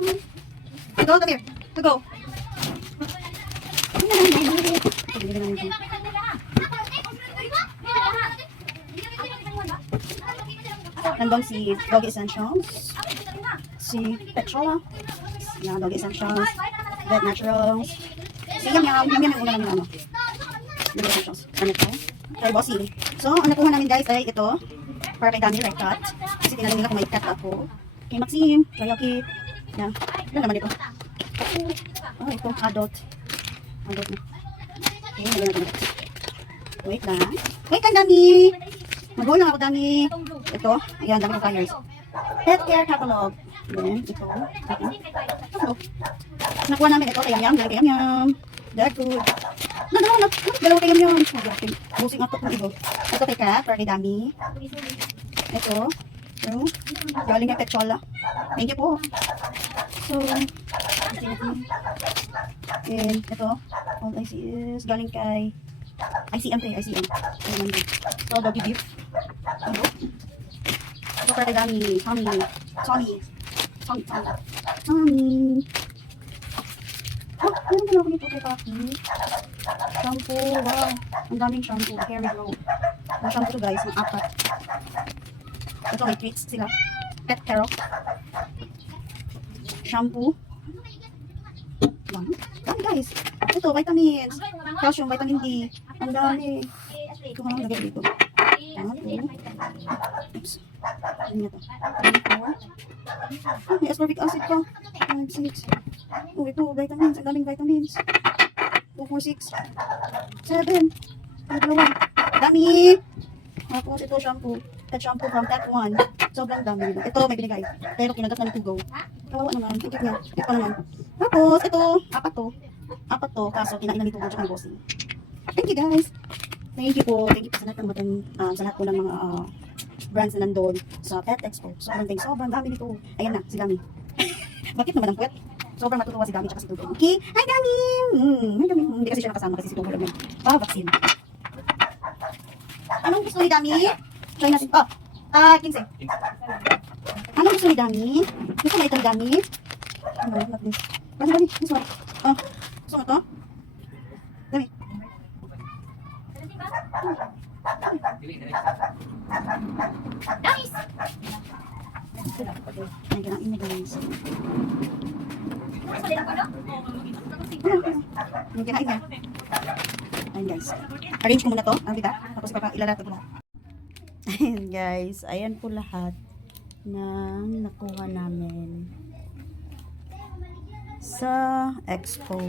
To go, come here. To go. Nandun si Doggy Essentials. Si Petrola. Yan, Doggy Essentials. Vet Naturals. Si Yum Yum. Yum Yum yung una namin ano. Doggy Essentials. Ano ito? Kay Bossy. So, ang nakuha namin guys ay ito. Para kay Dami Red Cut. Kasi tinanong nila kung may cut ako. Kay Maxine. Royal Kit. Yan. Ilan naman ito? Oh, ito. Adult. Adult na. Okay, lagyan natin ito. Wait lang. Wait lang, Dami. Mag-go lang ako, Dami. Ito. Ayan, dami ko colors. Pet Care Catalog. Then, ito. Ito. Nakuha namin ito. Kayam-yam. Dalawa kayam-yam. Dog food. Dalawa kayam-yam. Busing atok na ito. Ito kay Kat. Para kay Dami. Ito. So, galing kay Petrola. Thank you po. So, and ito. All I see is galing kay ICM to ICM. So, doggy beef. Ito. Ito para kay Dami. Tommy. Oh, meron din ako dito kay Kaki. Shampoo. Wow. Ang daming shampoo. Hair grow. Ang shampoo to guys. Ang apat. Ito may treats sila. Pet Care. Shampoo. Dami guys. Ito, vitamins. Calcium, vitamin D. Ang dami. Ito ka lang lagay dito. Oops. Ano na ito? 4. May ascorbic acid pa. 5, 6. Oh, ito, vitamins. Ang daming vitamins. 2, 4, 6. 7. Ang dalawa. Dami! Tapos ito, shampoo. Pet shampoo from Pet 1. Sobrang dami nila. Ito, may binigay. Pero kinagat na to go. Kawawa naman. Ikit niya. Ikit pa naman. Tapos, ito. Apat to. Kaso, kinain na nito tsaka ng bossing. Thank you guys. Thank you po. Thank you po sa lahat ng sa lahat po ng mga brands na nandun sa Pet Expo. Sobrang dami nito. Ayan na, si Dami. Bakit naman ang puwet? Sobrang matutuwa si Dami tsaka si Tugo. Okay. Hi, Dami! Hi, Dami. Hindi kasi siya nakasama kasi si Tugo lang yun. Vaccine. Anong gusto ni Dami? Try natin. 15. Anong gusto ni Dami? Gusto mo itong Dami? Ano, not this. Dami. Gusto mo? Gusto mo ito? Dami. Guys! Ay, kinain na guys. Yung kinain niya. Ayun guys. Arrange ko muna to. Ang kita. Tapos ilalata ko na. Ayun guys. Ayan po lahat ng nakuha namin sa expo.